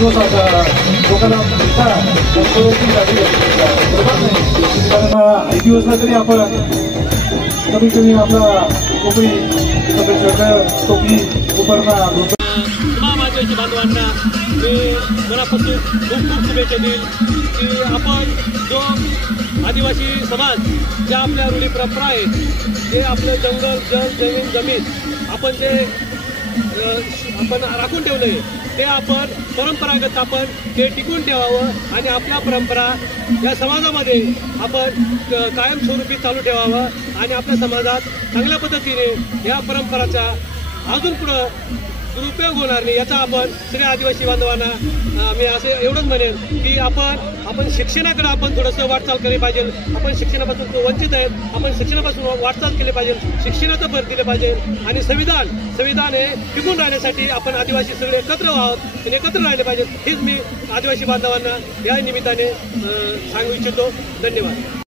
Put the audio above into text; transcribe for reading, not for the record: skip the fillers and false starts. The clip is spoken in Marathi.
लोकांना कारण 1 दिवसला तरी आपण कमीत कमी आपला कोकणी टोपी उपरणा आदिवासी बांधवांना मी मनापासून खूप खूप शुभेच्छा देईल की आपण जो आदिवासी समाज ज्या आपल्या रूढी परंपरा आहेत जे आपलं जंगल जल जमीन आपण जे आपण राखून ठेवलं आहे ते आपण परंपरागत आपण ते टिकून ठेवावं आणि आपल्या परंपरा या समाजामध्ये आपण कायमस्वरूपी चालू ठेवावं आणि आपल्या समाजात चांगल्या पद्धतीने या परंपराचा अजून पुढं दुरुपयोग होणार नाही याचा आपण सगळ्या आदिवासी बांधवांना मी असं एवढंच म्हणेन की आपण शिक्षणाकडे आपण थोडंसं वाटचाल केली पाहिजे. आपण शिक्षणापासून वंचित आहेत, आपण शिक्षणापासून वाटचाल केली पाहिजे, शिक्षणाचं भर दिलं पाहिजे आणि संविधान हे टिकून राहण्यासाठी आपण आदिवासी सगळे एकत्र आहोत आणि एकत्र राहिले पाहिजे हेच मी आदिवासी बांधवांना या निमित्ताने सांगू इच्छितो. धन्यवाद.